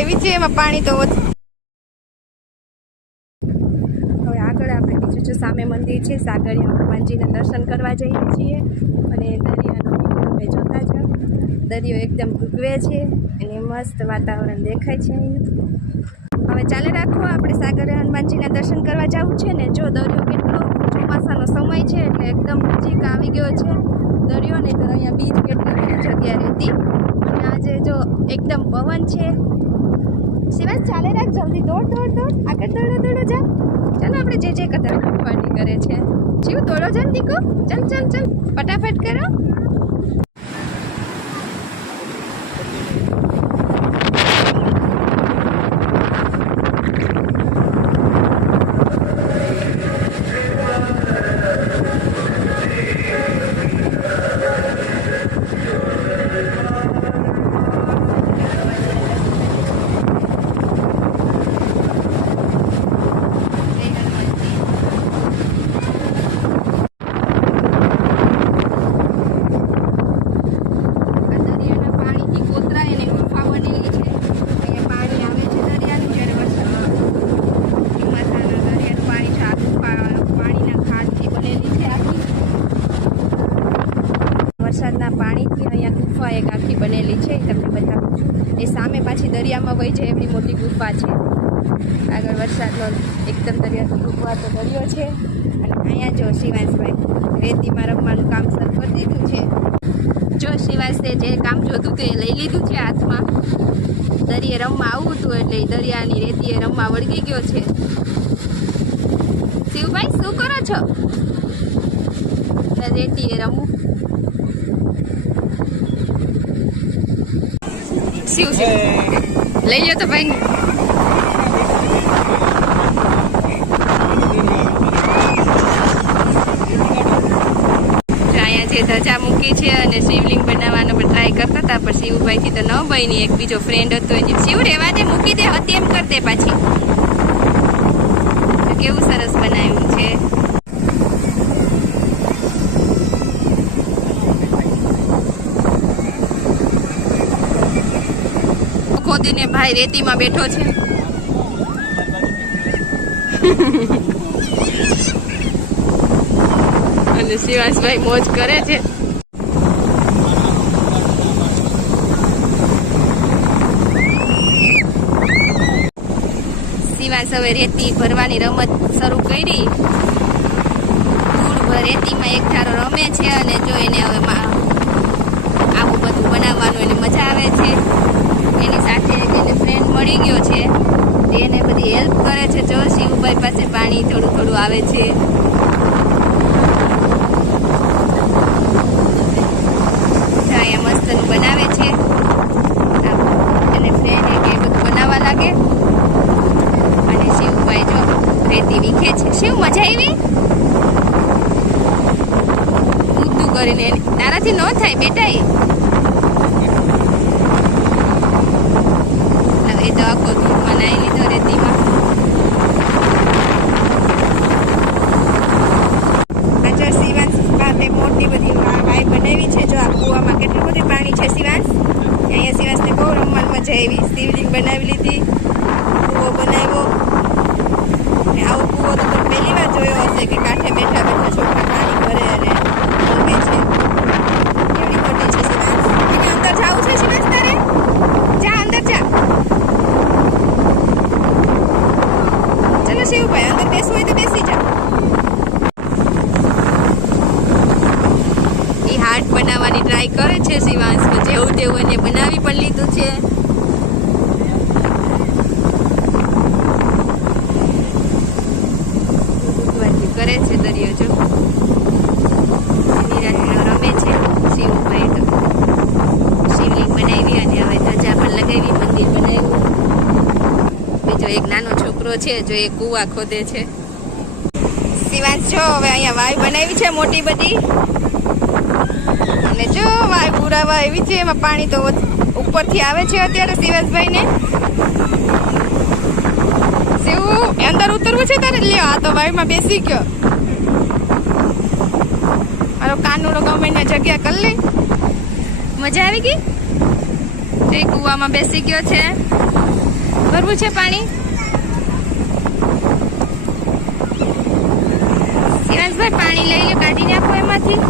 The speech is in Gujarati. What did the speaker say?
એવી છે, એમાં પાણી તો હવે આગળ આપણે બીજું જો સામે મંદિર છે, સાગરિયા હનુમાનજીના દર્શન કરવા જઈએ છીએ. અને દરિયાનો તમે જોતા જાઓ દરિયો એકદમ ભૂગવે છે, અને મસ્ત વાતાવરણ દેખાય છે હવે ચાલે રાખો, આપણે સાગરિયા હનુમાનજીના દર્શન કરવા જવું છે ને, જો દરિયો કેટલો ચોમાસાનો સમય છે, એટલે એકદમ નજીક આવી ગયો છે. દરિયો ને તો અહીંયા બીચ કેટલી બધી જગ્યા રહેતી. આજે જો એકદમ પવન છે શિવાજ ચાલે રાખ જલ્દી, દોડ દોડ દોડ. આગળ દોડો દોડો, જા. ચાલો આપણે જે જે કતર પાર્ટી કરે છે. જીવ દોડો, જન દીકો. ચલ ચલ ચલ ફટાફટ કરો આ દરિયાના પાણીથી કોતરાય અને ગુફા બનેલી છે અહીંયા પાણી આવે છે દરિયાનું જ્યારે વરસાદ ચોમાસાના દરિયાનું પાણી છે આ ગુફા પાણીના ખાડથી બનેલી છે આખી વરસાદના પાણીથી અહીંયા ગુફા એક આખી બનેલી છે તમને બતાવું છું. એ સામે પાછી દરિયામાં વહી જાય એવડી મોટી ગુફા છે. આગળ વરસાદનો એકદમ દરિયાનો ગુફા તો દરિયો છે. અને અહીંયા જો શિવાંશભાઈ રેતીમાં રમવાનું કામ શરૂ કરી દીધું છે. જો શિવાંશે જે કામ જોતું હતું એ લઈ લીધું છે હાથમાં. દરિયે રમવા આવવું હતું એટલે દરિયાની રેતીએ રમવા વળગી ગયો છે. શિવભાઈ, શું કરો છો? રેતીએ રમવું શિવ શિવ લઈ લો તો ભાઈ જે ધજા મૂકી છે અને શિવલિંગ બનાવવાનો પણ ટ્રાય કરતા હતા પણ શિવભાઈથી તો ન બની એક બીજો ફ્રેન્ડ હતો એને શિવ રેવા દે મૂકી દે હતી એમ કરતે પાછી તો કેવું સરસ બનાવ્યું છે ખોદીને ભાઈ રેતીમાં બેઠો છે. અને શિવાસભાઈ મોજ કરે છે. શિવાંશ હવે રેતી ભરવાની રમત શરૂ કરી. ધૂળ રેતીમાં એક ધારો રમે છે અને જો એને હવે આવું બધું બનાવવાનું એને મજા આવે છે એની સાથે એક એને ફ્રેન્ડ મળી ગયો છે તે એને બધી હેલ્પ કરે છે જો શિવભાઈ પાસે પાણી થોડું થોડું આવે છે તો અહીંયા મસ્તનું બનાવે છે આમ એને ફ્રેન્ડ એક એ બધું બનાવવા લાગે અને શિવભાઈ જો રેતી વીખે છે શિવ મજા આવી ઊંધું કરીને એની- તારાથી ન થાય બેટા હવે એ તો આખો ધૂળમાં નાઈ લીધો રેતીમાં આ જો શિવાંશ પાસે મોટી બધી વા- વાય બનાવી છે જો આ કૂવામાં કેટલું બધું પાણી છે શિવાંશ અહીંયા શિવાંશને બહુ રમવાની મજા આવી શિવલિંગ બનાવી લીધી કૂવો બનાવ્યો ને આવો કૂવો તો તમે પહેલી વાર જોયો હશે કે કાંઠે બેઠા બેઠા છોકરા પાણી ભરે અને રમે છે એવડી મોટી છે શિવાંશ કે અંદર જાવું છે શિવાંશ તારે જા અંદર જા ચલો શિવભાઈ અંદર બેસવું હોય તો બેસી જા હાર્ટ બનાવવાની ટ્રાય કરે છે શિવાંશ જેવું તેવું એને બનાવી પણ લીધું છે. કરે છે દરિયો જો. રમે છે શિવભાઈ તો. શિવલિંગ બનાવી અને હવે ધજા પણ લગાવી, મંદિર બનાવ્યું. બીજો એક નાનો છોકરો છે જો એ કૂવા ખોદે છે. શિવાંશ, જો હવે અહીંયા વાય બનાવી છે મોટી બધી. અને જો વાય પુરાવા એવી છે, એમાં પાણી તો ઉપરથી આવે છે અત્યારે શિવાંશભાઈ ને શિવ અંદર ઉતરવું છે તારે? લ્યો, આ તો વાયમાં બેસી ગયો. મારો કાનુડો ગમે જગ્યા કરી લઈ મજા આવી ગઈ? તે કૂવામાં બેસી ગયો છે. ભરવું છે પાણી? શિવાંશભાઈ પાણી લઈ લે કાઢીને આપો એમાંથી.